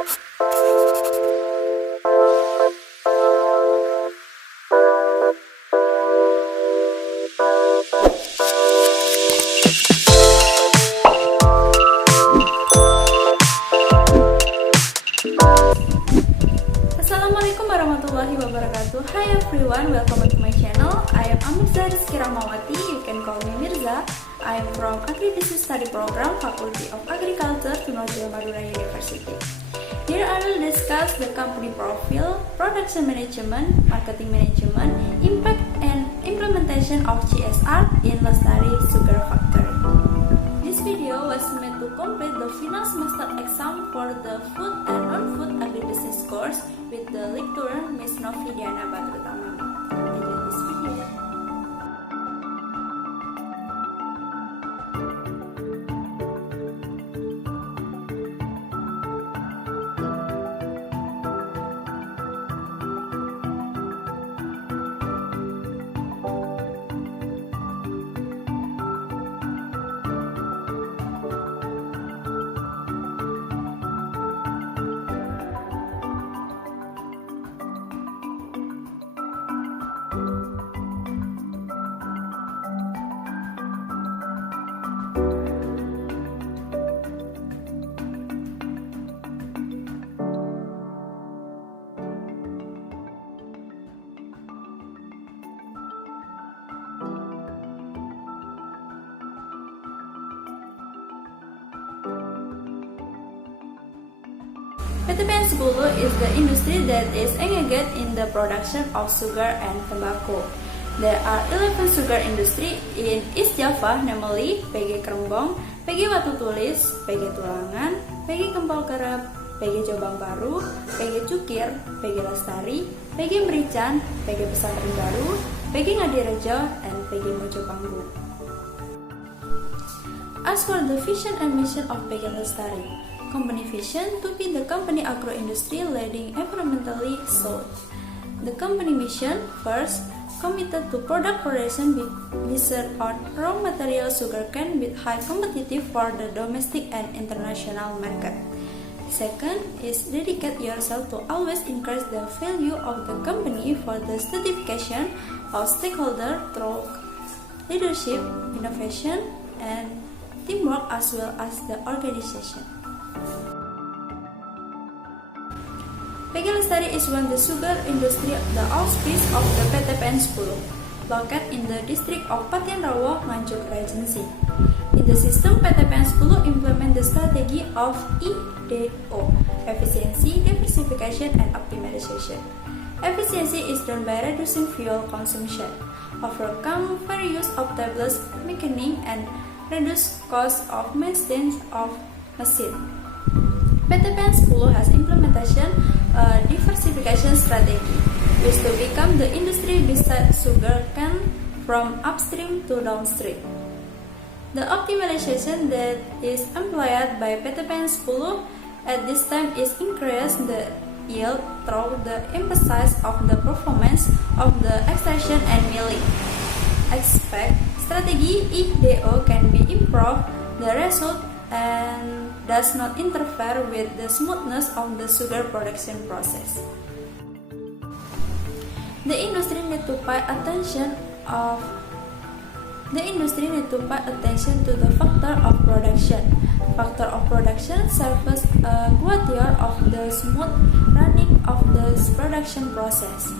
Assalamualaikum warahmatullahi wabarakatuh. Hi everyone, welcome to my channel. I am Amirza Rizki Rachmawati. You can call me Mirza. I am from Agribusiness Study Program, Faculty of Agriculture, Nganjuk Madura University. Here I will discuss the company profile, production management, marketing management, impact and implementation of CSR in Lestari Sugar Factory. This video was meant to complete the final semester exam for the food and non-food agribusiness course with the lecturer Ms. Novidiana Badrutama. Enjoy this video. PTPN 10 is the industry that is engaged in the production of sugar and tobacco. There are 11 sugar industry in East Java, namely PG Kerengbong, PG Watu Tulis, PG Tulangan, PG Kempol Kerep, PG Jombang Baru, PG Cukir, PG Lestari, PG Merican, PG Pesantren Baru, PG Ngadirejo, and PG Mojopanggung. As for the vision and mission of PG Lestari, company vision to be the company agro-industry leading environmentally sound. The company mission, first, committed to product production based on raw material sugarcane with high competitive for the domestic and international market. Second is dedicate yourself to always increase the value of the company for the certification of stakeholder through leadership, innovation, and teamwork as well as the organization. PG Lestari is one of the sugar industry, the auspice of the PTPN 10, located in the district of Patian Rawo, Nganjuk Regency. In the system, PTPN 10 implement the strategy of EDO, efficiency, diversification, and optimization. Efficiency is done by reducing fuel consumption, overcome various obstacles, mechanism, and reduce cost of maintenance of machine. PTPN 10 has implementation diversification strategy, which to become the industry beside sugar cane from upstream to downstream. The optimization that is employed by PTPN 10 at this time is increase the yield through the emphasis of the performance of the extraction and milling. Expect strategy EDO can be improved the result and does not interfere with the smoothness of the sugar production process. The industry need to pay attention to the factor of production. Factor of production serves a quarter of the smooth running of the production process.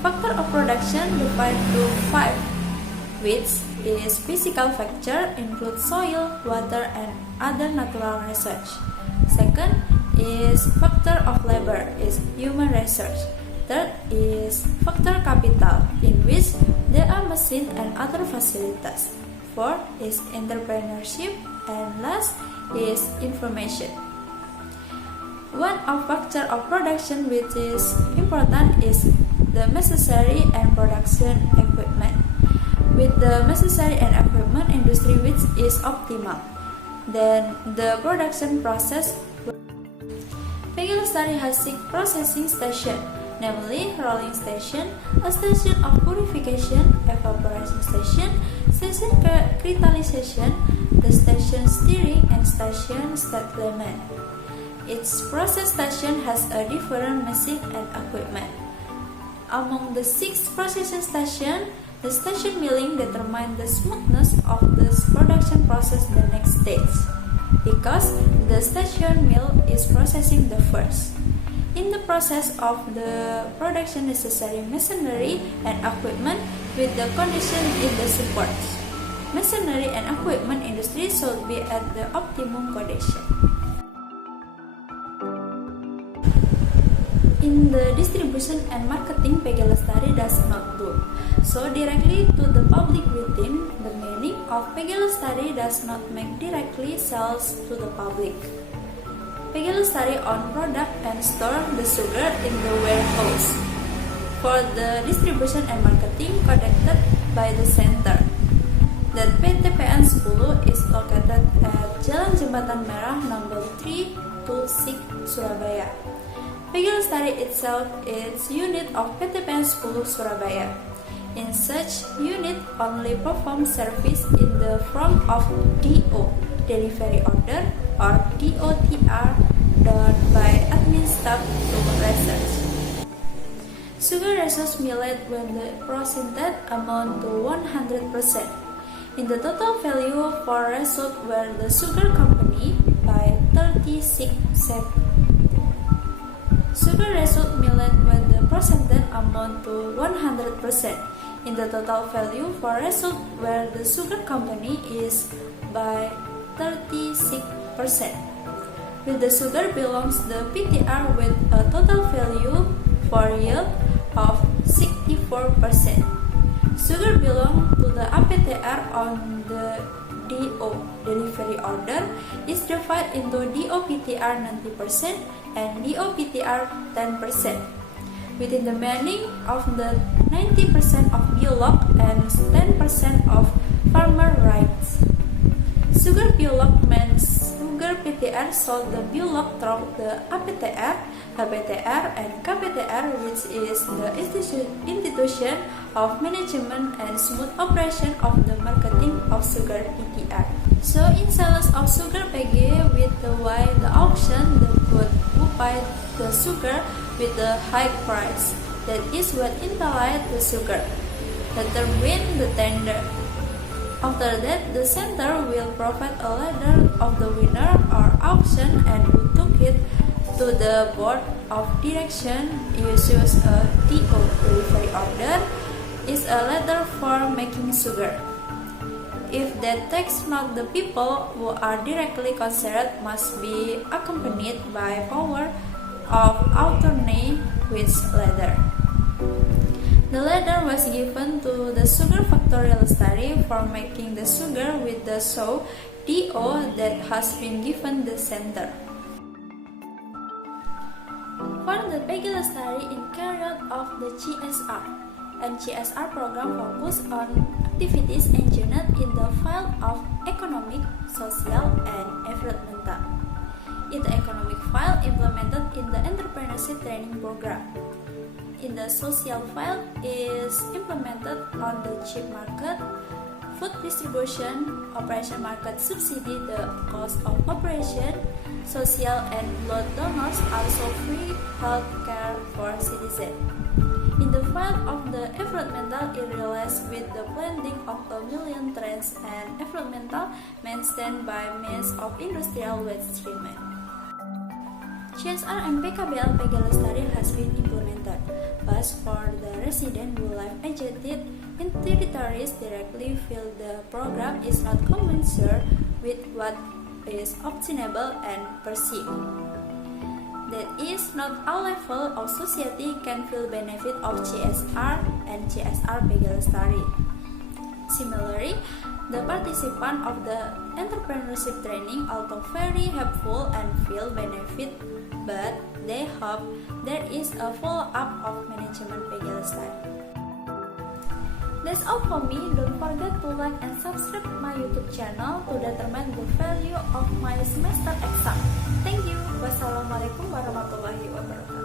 Factor of production divided to 5, which is physical factor, include soil, water, and other natural resources. Second is factor of labor, is human resource. Third is factor capital, in which there are machines and other facilities. Fourth is entrepreneurship, and last is information. One of factor of production which is important is the necessary and production equipment. With the necessary and equipment industry which is optimal, then the production process. PG Lestari has 6 processing stations, namely rolling station, a station of purification, evaporation station, station crystallization, the station steering, and station settlement. Each process station has a different machine and equipment. Among the 6 processing stations, the station milling determines the smoothness of the production process the next stage, because the station mill is processing the first. In the process of the production necessary machinery and equipment with the condition in the supports. Machinery and equipment industry should be at the optimum condition. In the distribution and marketing, PG Lestari does not do so directly to the public within the meaning of PG Lestari does not make directly sales to the public. PG Lestari own product and store the sugar in the warehouse for the distribution and marketing conducted by the center. That PTPN 10 is located at Jalan Jembatan Merah number 326 Surabaya. PG Lestari itself is unit of PTPN 10 Surabaya. In such unit only perform service in the form of DO, delivery order, or DOTR done by admin staff to research. Sugar resource millet when the percentage amount to 100%. In the total value for result where the sugar company by 36%. Sugar result millet when the percentage amount to 100%. In the total value for result where the sugar company is by 36%. With the sugar belongs the PTR with a total value for yield of 64%. Sugar belong to the APTR on the DO, delivery order, is divided into DOPTR 90% and DOPTR 10%. Within the meaning of the 90% of biolog and 10% of farmer rights. Sugar biolog means sugar PTR sold the biolog through the APTR, HPTR, and KPTR, which is the institution of management and smooth operation of the marketing of sugar PTR. So in sales of sugar PG with the way the auction, the good who buy the sugar with the high price. That is what entitled the sugar. Determine the tender. After that, the center will provide a letter of the winner or auction and who took it to the board of direction issues a DO, delivery order, is a letter for making sugar. If that takes not the people who are directly concerned must be accompanied by power of attorney with letter. The letter was given to the sugar factory Lestari for making the sugar with the show DO that has been given the center. For the PG Lestari in carried of the CSR, and CSR program focus on activities engineered in the field of economic, social, and environmental. In the economic field implemented in the entrepreneurship training program. In the social field is implemented on the cheap market, food distribution, operation market subsidy, the cost of operation, social and blood donors, also free health care for citizens. In the field of the environmental, it relates with the planting of 1 million trees and environmental maintained by means of industrial waste treatment. CSR and PKBL PG Lestari has been implemented, but for the residents who live agitated in territories directly feel the program is not commensurate with what is obtainable and perceived. That is, not all level of society can feel benefit of CSR and CSR PG Lestari. Similarly, the participant of the entrepreneurship training also very helpful and feel benefit, but they hope there is a follow-up of management PG Lestari. That's all for me. Don't forget to like and subscribe my YouTube channel to determine the value of my semester exam. Thank you. Wassalamualaikum warahmatullahi wabarakatuh.